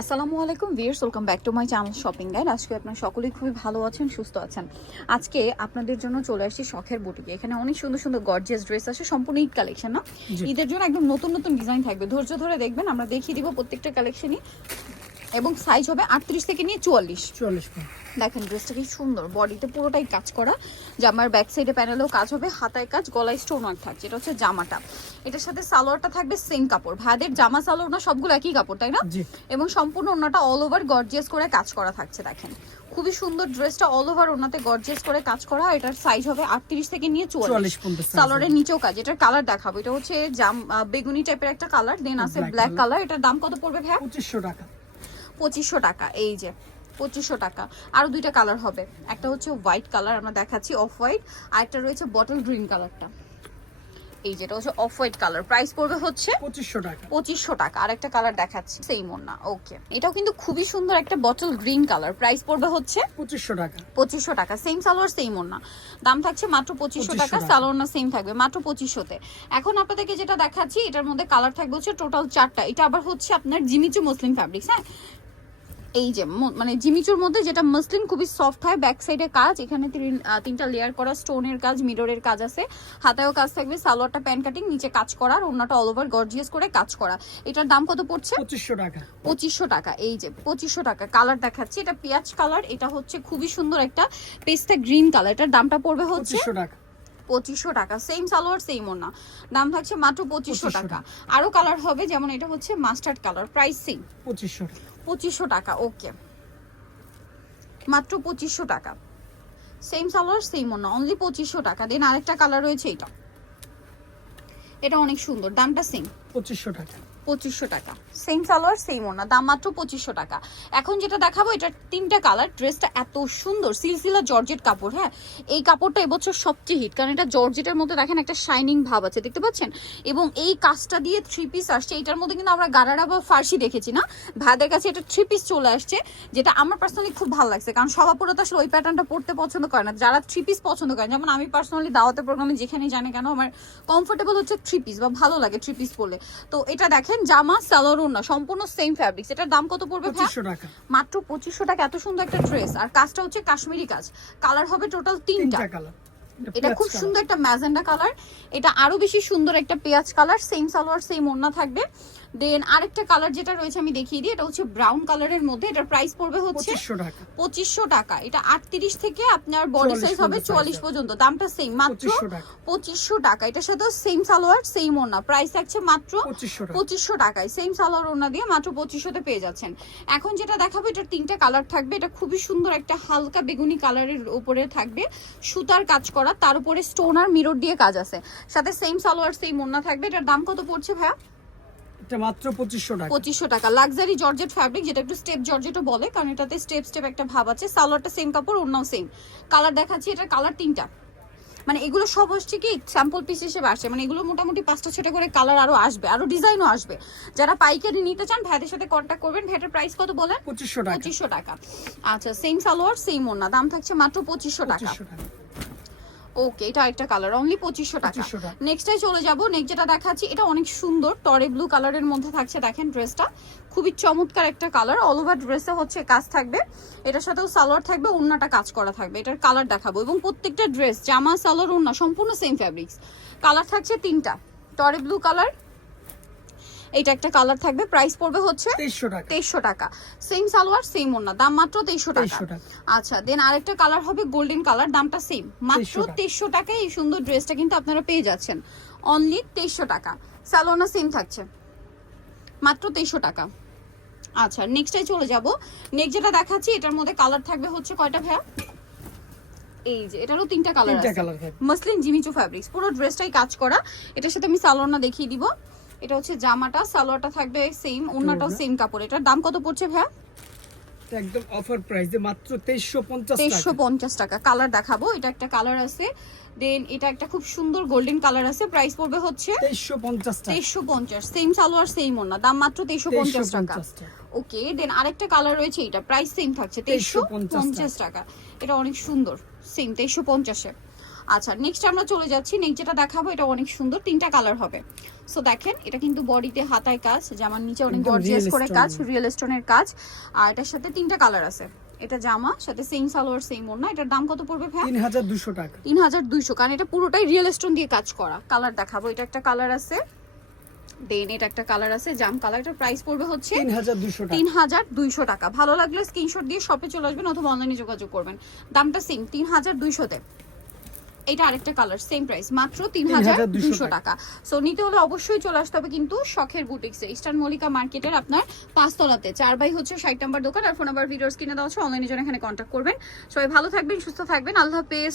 আসসালামু আলাইকুম viewers welcome back to my channel shopping guide. আজকে আপনারা সকলেই খুবই ভালো আছেন সুস্থ আছেন। আজকে আপনাদের জন্য চলে আসছি শখের বুটিকে এখানে অনেক সুন্দর সুন্দর গর্জিয়াস ড্রেস আছে সম্পূর্ণ ঈদ কালেকশন না? ঈদের জন্য একদম নতুন নতুন ডিজাইন থাকবে। ধৈর্য ধরে দেখবেন আমরা দেখিয়ে দিব প্রত্যেকটা কালেকশনই এবং সাইজ হবে আটত্রিশ থেকে নিয়ে চুয়াল্লিশ। চুয়াল্লিশ দেখেন ড্রেসটা কি সুন্দর বডিতে পুরোটাই কাজ করা। জামার ব্যাক সাইডে প্যানেলেও কাজ হবে হাতায় কাজ গলায় স্টোন ওয়ার্ক থাকছে এটা হচ্ছে জামাটা। এটার সাথে সালোয়ারটা থাকবে সেম কাপড়। ভাইদের জামা সালোয়ার না সবগুলো একই কাপড় তাই না? এবং সম্পূর্ণ ওনাটা অল ওভার গর্জিয়াস করে কাজ করা থাকছে দেখেন। খুবই সুন্দর ড্রেসটা অল ওভার ওনাতে গর্জিয়াস করে কাজ করা এটার সাইজ হবে আটত্রিশ থেকে নিয়ে চুয়াল্লিশ। সালোয়ারের নিচেও কাজ এটার কালার দেখাবো। এটা হচ্ছে জাম বেগুনি টাইপের একটা কালার দেন আছে ব্ল্যাক কালার এটার দাম কত পড়বে ভাইয়া? পঁচিশশো টাকা। পঁচিশশো টাকা এই যে পঁচিশশো টাকা। আরও দুইটা কালার হবে। একটা হচ্ছে হোয়াইট কালার আমরা দেখাচ্ছি অফ হোয়াইট আর একটা রয়েছে বটল গ্রিন কালারটা এই যেটা হচ্ছে অফ হোয়াইট কালার প্রাইস পড়বে হচ্ছে পঁচিশশো টাকা। পঁচিশশো টাকা। আর একটা কালার দেখাচ্ছি সেই না ওকে এটাও কিন্তু খুবই সুন্দর একটা বটল গ্রিন কালার প্রাইস পড়বে হচ্ছে পঁচিশশো টাকা। পঁচিশশো টাকা সেম সালোয়ার সেম ওড়না দাম থাকছে মাত্র পঁচিশশো টাকা টাকা। সালোয়ার না সেম থাকবে মাত্র পঁচিশশোতে। এখন আপনাদেরকে যেটা দেখাচ্ছি এটার মধ্যে কালার থাকবে হচ্ছে টোটাল চারটা। এটা আবার হচ্ছে আপনার জিমিচু মুসলিম ফ্যাব্রিক্স হ্যাঁ? এই যে মানে জিমিচুর মধ্যে যেটা মসলিন খুবই সফট হয় ব্যাক সাইডে কাজ এখানে তিন- তিনটা লেয়ার করা স্টোনের কাজ মিররের কাজ আছে। হাতায়ও কাজ থাকবে সালোয়ারটা প্যান কাটিং নিচে কাজ করার ওড়নাটা অল ওভার গর্জিয়াস করে কাজ করা। এটার দাম কত পড়ছে? পঁচিশশো টাকা। পঁচিশশো টাকা এই যে পঁচিশশো টাকা। কালার দেখাচ্ছি এটা পেঁয়াজ কালার এটা হচ্ছে খুবই সুন্দর একটা পেস্তা গ্রিন কালার এটার দামটা পড়বে হচ্ছে টাকা। পঁচিশশো টাকা। সেম সালোয়ার সেম ওনা দাম থাকছে মাত্র পঁচিশশো টাকা। আরও কালার হবে যেমন এটা হচ্ছে মাস্টার্ড কালার প্রাইস সেম পঁচিশশো পঁচিশশো টাকা ওকে মাত্র পঁচিশশো টাকা। সেম সালোয়ার সেম ওনা অনলি পঁচিশশো টাকা। দেন আরেকটা কালার রয়েছে এটা। এটা অনেক সুন্দর দামটা সেম পঁচিশশো টাকা। পঁচিশশো টাকা। সেম সালোয়ার সেম ওনা দাম মাত্র পঁচিশশো টাকা। এখন যেটা দেখাবো, এটা তিনটা কালার ড্রেসটা এত সুন্দর, সিলসিলা জর্জেট কাপড় হ্যাঁ? এই কাপড়টা এবছর সবচেয়ে হিট কারণ এটা জর্জেটের মধ্যে দেখেন একটা শাইনিং ভাব আছে, দেখতে পাচ্ছেন? এবং এই কাজটা দিয়ে থ্রি পিস আসছে, এটার মধ্যে কিন্তু আমরা গারারা বা ফার্সি দেখেছি না? ভাইদের কাছে এটা থ্রি পিস চলে আসছে, যেটা আমার পার্সোনালি খুব ভালো লাগছে, কারণ সবাপুরা তো আসলে ওই প্যাটার্নটা পড়তে পছন্দ করে না। যারা থ্রি পিস পছন্দ করেন যেমন আমি পার্সোনালি দাওয়াতের প্রোগ্রামে যেখানেই জানি কেন, আমার কমফোর্টেবল হচ্ছে থ্রি পিস বা ভালো লাগে থ্রি পিস পরলে। তো এটা দেখেন জামা সালোয়ার ওড়না সম্পূর্ণ সেম ফ্যাব্রিক্স এটার দাম কত পড়বে পঁচিশশো টাকা। মাত্র পঁচিশশো টাকা। এত সুন্দর একটা ড্রেস আর কাজটা হচ্ছে কাশ্মীরি কাজ। কালার হবে টোটাল তিনটা। কালার এটা খুব সুন্দর একটা ম্যাজেন্ডা কালার এটা আরও বেশি সুন্দর একটা পেঁয়াজ কালার সেম সালোয়ার সেম ওড়না থাকবে। দেন আরেকটা কালার যেটা রয়েছে আমি দেখিয়ে দিই এটা হচ্ছে ব্রাউন কালারের মধ্যে। এটার প্রাইস পড়বে হচ্ছে পঁচিশশো টাকা। এটা আটত্রিশ থেকে আপনার বডি সাইজ হবে চুয়াল্লিশ পর্যন্ত। দামটা সেম মাত্র পঁচিশশো টাকা। এটার সাথে সেম সালোয়ার সেম ওড়না। প্রাইস থাকছে মাত্র পঁচিশশো টাকায়। সেম সালোয়ার ওড়না দিয়ে মাত্র পঁচিশশোতে পেয়ে যাচ্ছেন। এখন যেটা দেখাবো এটার তিনটা কালার থাকবে। এটা খুবই সুন্দর একটা হালকা বেগুনি কালারের উপরে থাকবে। সুতার কাজ করা তার উপরে স্টোন আর মিরর দিয়ে কাজ আছে। সাথে সেম সালোয়ার সেম ওড়না থাকবে। এটার দাম কত পড়ছে ভাইয়া? এটা মাত্র পঁচিশশো টাকা। পঁচিশশো টাকা। লাক্সারি জর্জেট ফ্যাব্রিক যেটা একটু স্টেপ জর্জেটও বলে কারণ এটাতে স্টেপ স্টেপ একটা ভাব আছে। সালোয়ারটা সেম কাপড় ওড়নাও সেম কালার দেখাচ্ছি এটার কালার তিনটা। মানে এগুলো সব হচ্ছে কি স্যাম্পল পিস হিসেবে আসে মানে এগুলো মোটামুটি পাঁচটা ছটা করে কালার আরও আসবে আরও ডিজাইনও আসবে। যারা পাইকারি নিতে চান ভ্যাটের সাথে কন্ট্যাক্ট করবেন। ভ্যাটের প্রাইস কত বলেন? পঁচিশশো টাকা। পঁচিশশো টাকা। আচ্ছা সেম সালোয়ার সেম ওড়না। দাম থাকছে মাত্র পঁচিশশো টাকা। ওকে এটা একটা কালার অনলি পঁচিশশো টাকা। 2500 টাকা। নেক্সটে চলে যাব নেক্সট যেটা দেখাচ্ছি এটা অনেক সুন্দর টরে ব্লু কালারের মধ্যে থাকছে দেখেন ড্রেসটা খুবই চমৎকার একটা কালার অল ওভার ড্রেসে হচ্ছে কাজ থাকবে। এটার সাথেও সালোয়ার থাকবে ওন্নাটা কাজ করা থাকবে এটার কালার দেখাবো। এবং প্রত্যেকটা ড্রেস জামা সালোয়ার ওন্না সম্পূর্ণ সেম ফ্যাব্রিক্স কালার থাকছে তিনটা টরে ব্লু কালার এটা একটা কালার থাকবে। প্রাইস পড়বে হচ্ছে তেইশশো টাকা। তেইশশো টাকা। সেম সালোয়ার সেম ওন্না দাম মাত্র তেইশশো টাকা। আচ্ছা দেন আরেকটা কালার হবে গোল্ডেন কালার দামটা সেম মাত্র 2300 তেইশশো টাকায় এই সুন্দর ড্রেসটা কিন্তু আপনারা পেয়ে যাচ্ছেন। অনলি তেইশশো টাকা। স্যালোনা সেম থাকছে। মাত্র তেইশশো টাকা। আচ্ছা নেক্সটে চলে যাব। নেক্সট যেটা দেখাচ্ছি এটার মধ্যে কালার থাকবে হচ্ছে কয়টা ভাইয়া? এই যে এটারও তিনটা কালার আছে। কালার মসলিন জিমিচু ফ্যাব্রিক্স পুরো ড্রেসটাই কাজ করা। এটার সাথে আমি সালোয়ারটা দেখিয়ে দিব। এটা হচ্ছে জামাটা সালোয়ারটা থাকবে সেম ওড়নাটাও ওড়না। সেম কাপড়। এটার দাম কত পড়ছে ভাইয়া? একদম অফার প্রাইসে মাত্র তেইশশো পঞ্চাশ তেইশশো টাকা পঞ্চাশ টাকা। কালার দেখাবো। এটা একটা কালার আছে। দেন এটা একটা খুব সুন্দর গোল্ডেন কালার আছে। প্রাইস পড়বে হচ্ছে তেইশশো পঞ্চাশ টাকা। তেইশশো পঞ্চাশ। সেম সালোয়ার সেম ওনা দাম মাত্র তেইশশো তেইশশো পঞ্চাশ টাকা। ওকে দেন আরেকটা কালার রয়েছে এটা। প্রাইস সেম থাকছে। তেইশশো 2350 পঞ্চাশ টাকা। এটা অনেক সুন্দর। সেম তেইশশো পঞ্চাশে। আচ্ছা নেক্সট আমরা চলে যাচ্ছি। নেক্সট যেটা দেখাবো এটা অনেক সুন্দর। তিনটা কালার হবে। সো দেখেন এটা কিন্তু বডিতে হাতায় কাজ জামার নিচে অনেক গর্জিয়াস করে কাজ রিয়েল স্টোনের কাজ। আর এটার সাথে তিনটা কালার আছে। এটা জামা সাথে সেম সালোয়ার সেম ওড়না। এটার দাম কত পড়বে ভাই? তিন হাজার দুশো টাকা। তিন হাজার দুইশো কারণ এটা পুরোটাই রিয়েল স্টোন দিয়ে কাজ করা। কালার দেখাবো এটা একটা কালার আছে। দেন এটা একটা কালার আছে জাম কালার এটার প্রাইস পড়বে হচ্ছে তিন হাজার দুইশো টাকা। ভালো লাগলে স্ক্রিনশট দিয়ে শপে চলে আসবেন অথবা অনলাইনে যোগাযোগ করবেন। দামটা সেম তিন হাজার দুইশোতে এটা আরেকটা কালার সেম প্রাইস মাত্র তিন হাজার দুশো টাকা। সো নিতে হলে অবশ্যই চলে আসতে হবে কিন্তু শখের বুটিক্সে ইস্টার্ন মল্লিকা মার্কেটের আপনার পাঁচতলাতে। চার বাই হচ্ছে ষাট নাম্বার দোকান আর ফোন নাম্বার ভিডিওস কিনে দেওয়া হচ্ছে অনলাইনে জন্য এখানে কন্ট্যাক্ট করবেন। সবাই ভালো থাকবেন সুস্থ থাকবেন। আল্লাহ হাফেজ।